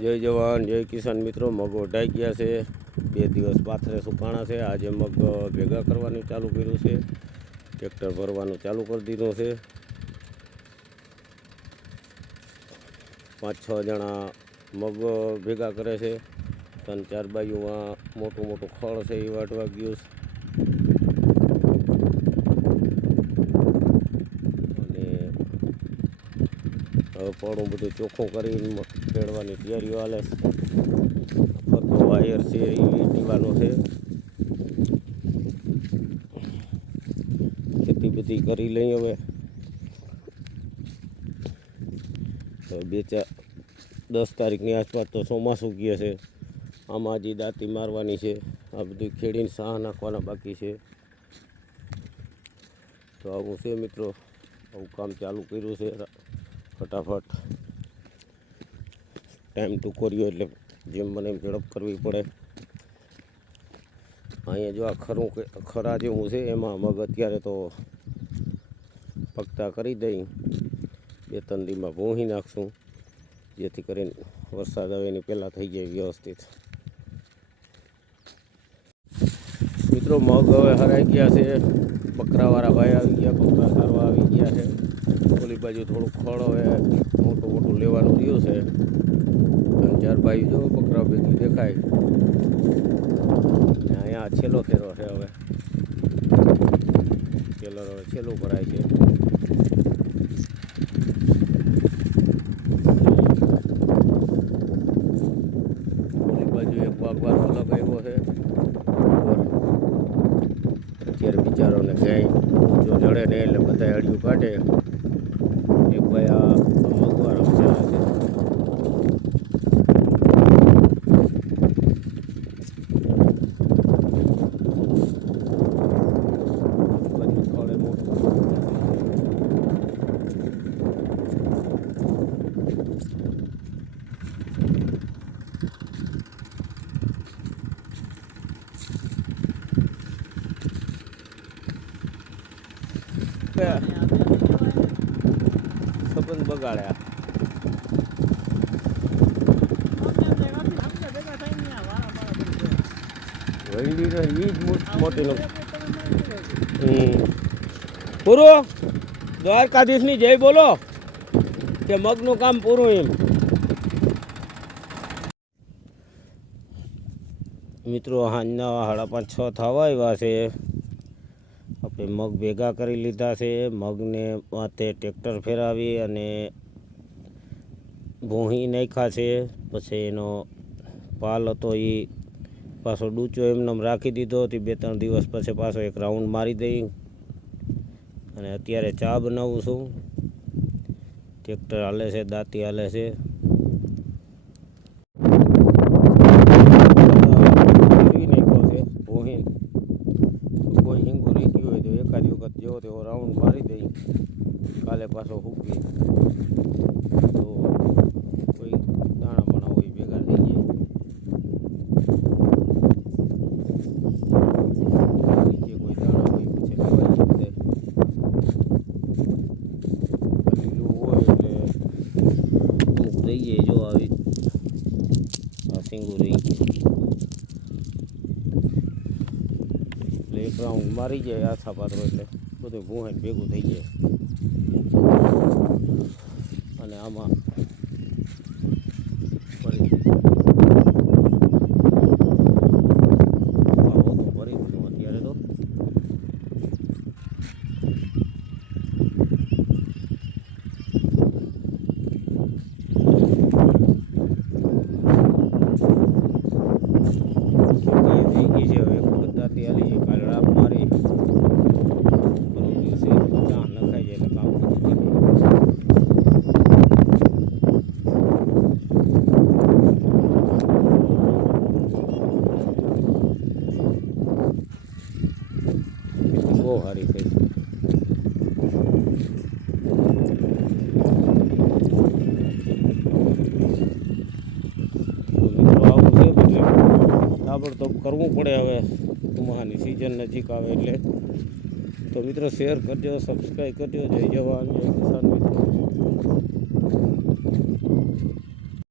જય જવાન, જય કિસાન મિત્રો, મગ ઢાઈ ગયા છે. બે દિવસ પાથરે સુકાણા છે. આજે મગ ભેગા કરવાનું ચાલુ કર્યું છે. ટ્રેક્ટર ભરવાનું ચાલુ કરી દીધું છે. પાંચ છ જણા મગ ભેગા કરે છે. ત્રણ ચાર બાજુમાં મોટું મોટું ખળ છે. એ વાટવા ગયું છે અને પડું બધું ચોખ્ખું કરીને ખેડવાની તૈયારીઓ હાલે છે. ફરતો વાયર છે એ વીટીવાનો છે. ખેતી બધી કરી લઈ હવે. બે ચાર, દસ તારીખની આસપાસ તો ચોમાસું ગયા છે. આમાં હજી દાંતી મારવાની છે. આ બધું ખેડીને સાહ નાખવાના બાકી છે. તો આવું છે મિત્રો. આવું કામ ચાલુ કર્યું છે. ફટાફટ. ટાઈમ ટૂંકો રહ્યો એટલે જેમ મને એમ ઝડપ કરવી પડે. અહીંયા જો આ ખરું કે, ખરા જેવું છે, એમાં મગ અત્યારે તો પગતા કરી દઈ. બે ત્રણ ભૂંહી નાખશું, જેથી કરીને વરસાદ આવે એની પહેલાં થઈ જાય વ્યવસ્થિત. મિત્રો, મગ હવે હરાઈ ગયા છે. બકરાવાળા ભાઈ આવી ગયા, બકરા સારવા આવી ગયા છે. ઓલી બાજુ થોડુંક ખળ હવે મોટું મોટું લેવાનું રહ્યું છે. ત્રણ ચાર ભાઈ જો બકરા ભેગી દેખાય. અહીંયા છેલ્લો ફેરો છે હવે. ટેલર હવે છેલ્લું ભરાય છે. ઓલી બાજુ એક બાગવાનો છે. અત્યારે બિચારોને ક્યાંય જો જડે ને એટલે બધા અડિયું કાઢે. એક ભાઈ આ મગવા રમતા છે બાજુ ખોળે મોટું સંબંધ બગાડ્યા વૈલી ને ઈ જ મોટી લો પૂરું? દ્વારકાધીશની જય બોલો કે મગનું કામ પૂરું એમ. મિત્રો સાંજના સાડા પાંચ છ થવા આવ્યા છે. મગ ભેગા કરી લીધા છે. મગને માથે ટ્રેક્ટર ફેરાવી અને ભૂહી નાખ્યા છે. પછી એનો પાલ હતો એ પાછો ડૂચો એમને એમ રાખી દીધો હતી. બે ત્રણ દિવસ પછી પાછો એક રાઉન્ડ મારી દઈ. અને અત્યારે ચા બનાવું છું. ટ્રેક્ટર હાલે છે, દાંતી હાલે છે ફેરવી નાખ્યો છે ભૂંહીને કોઈ હિંગુ રહી ગયું હોય તો એકાદ વખત જેવો તેવો રાઉન્ડ મારી દઈ કાલે પાછો હૂકી તો કોઈ દાણા બાણા હોય, ભેગા થઈ જાય. નીચે કોઈ દાણા હોય, પછી લેવાય છે બધે. લીલું હોય એટલે અમુક થઈ જાય જો આવી. આ સિંગુ રહી ગયું. એટલે એક રાઉન્ડ મારી જાય આછા પાત્રો એટલે. બધું ભૂહાઈને ભેગું થઈ જાય. અને આમાં ફરી આવો તો ભરી દીધું અત્યારે તો ખેતી થઈ ગઈ છે હવે એક વખત દાંતી હાલી છે કાલે રાપ મારી પરમ દિવસે ચા નખાઈ જાય એટલે કામ પૂરું થઈ જાય ખેતી બહુ સારી થઈ તો મિત્રો આવું છે એટલે તાબડતોબ કરવું પડે હવે ઉમાની સિઝન નજીક આવે એટલે. તો મિત્રો શેર કરજો સબસ્ક્રાઈબ કરજો. જય જવાન, જય કિસાન મિત્રો.